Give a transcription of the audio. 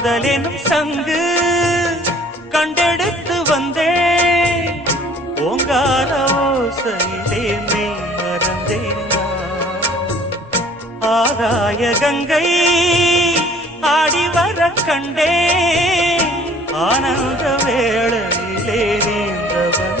காதலெனும் சங்கு கண்டெடுத்து வந்தேன் ஓங்கார ஓசையிலே மெய் மறந்தேன் ஆகாய கங்கை ஆடி வர கண்டேன் ஆனந்த வேளையிலே நீந்தவன்